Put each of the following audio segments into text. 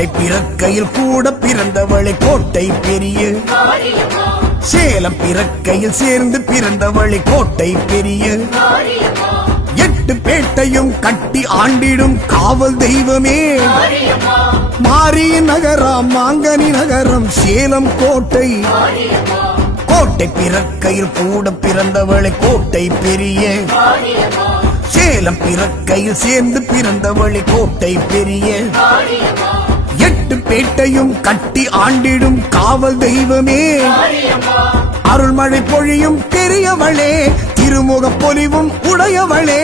கோட்டை பிறக்கையில் கூட பிறந்தவளை கோட்டை பெரிய. சேலம் பிறக்கையில் சேர்ந்து பிறந்தவளை கோட்டை பெரிய. எட்டு பேட்டையும் கட்டி ஆண்டிடும் காவல் தெய்வமே. மாரி நகரம் மாங்கனி நகரம் சேலம் கோட்டை. கோட்டை பிறக்கையில் கூட பிறந்தவளை கோட்டை பெரிய. சேலம் பிறக்கையில் சேர்ந்து பிறந்தவளை கோட்டை பெரிய. எட்டு பேட்டையும் கட்டி ஆண்டிடும் காவல் தெய்வமே. அருள்மழை பொழியும் பெரியவளே திருமுக பொலிவும் உடையவளே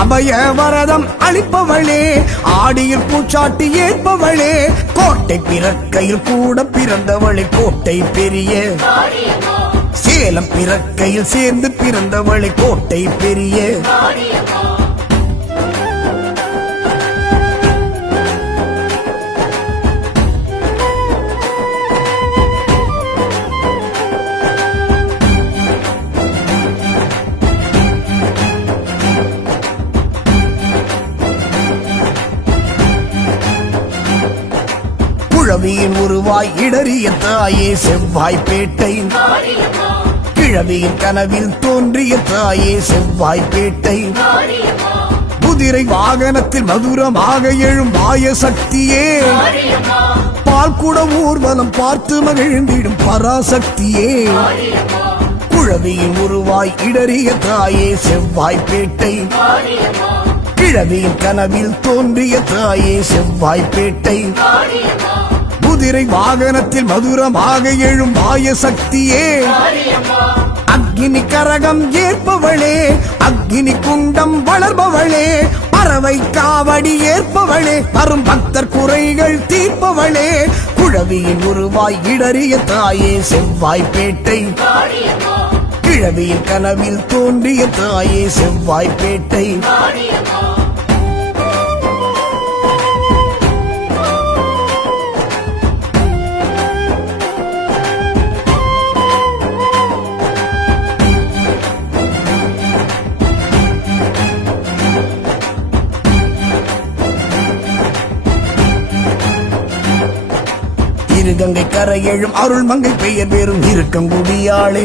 அபய வரதம் அளிப்பவளே ஆடியில் பூச்சாட்டி ஏற்பவளே கோட்டை பிறக்கையில் கூட பிறந்தவளே கோட்டை பெரிய. சேலம் பிறக்கையில் சேர்ந்து பிறந்தவளை கோட்டை பெரிய. கிழவியின் உருவாய் இடறிய தாயே செவ்வாய்ப்பேட்டை கிழவியின் கனவில் தோன்றிய தாயே செவ்வாய்ப்பேட்டை குதிரை வாகனத்தில் மதுரமாக எழும் மாய சக்தியே. பால்குட ஊர்வலம் பார்த்து மகிழ்ந்திடும் பராசக்தியே. குழவியின் உருவாய் இடறிய தாயே செவ்வாய்ப்பேட்டை கிழவியின் கனவில் தோன்றிய தாயே செவ்வாய்ப்பேட்டை குதிரை வாகனத்தில் மதுரமாக எழும் மாய சக்தியே. அக்னி கரகம் ஏற்பவளே அக்னி குண்டம் வளர்பவளே பறவை காவடி ஏற்பவளே வரும் பக்தர் குறைகள் தீர்ப்பவளே. குழவியின் உருவாய் இடறிய தாயே செவ்வாய்ப்பேட்டை கிழவியின் கனவில் தோன்றிய தாயே செவ்வாய்ப்பேட்டை இருகங்கை கரையெழும் அருள்மங்கை பெயர் பெறும் இருக்கங்குடியாளே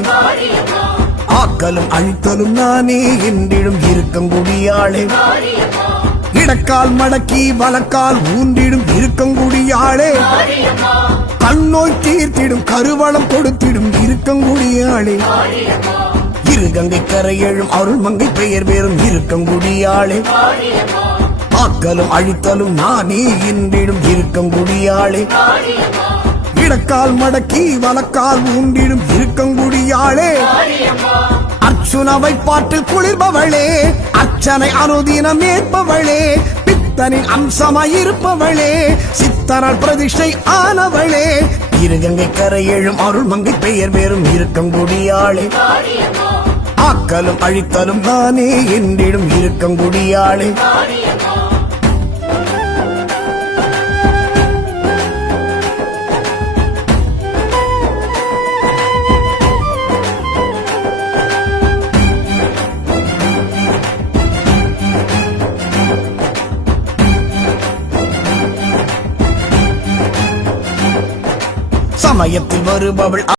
ஆக்கலும் அழித்தலும் நானே என்றிடும் இருக்கங்குடியாளே இடக்கால் மடக்கி வலக்கால் ஊன்றிடும் இருக்கங்குடியாளே கண்ணோய் தீர்த்திடும் கருவளம் கொடுத்திடும் இருக்கங்குடியாளே இருகங்கை கரையெழும் அருள்மங்கை பெயர் பெறும் இருக்கங்குடியாளே ஆக்கலும் அழித்தலும் நானே என்றிடும் இருக்கங்குடியாளே இடக்கால் மடக்கி வலக்கால் ஊண்டிடும் இருக்கங்குடியாளே. அர்ச்சுனவை பாட்டில் குளிர்பவளே அர்ச்சனை அனுதினம் ஏற்பவளே பித்தனின் அம்சமாயிருப்பவளே சித்தனால் பிரதிஷ்டை ஆனவளே. இருகங்கை கரை எழும் அருள் மங்கை பெயர் பெறும் இருக்கங்குடியாளே. ஆக்கலும் அழித்தலும் தானே என்றிடும் இருக்கங்குடியாளே. சமயத்தில் வருபவள்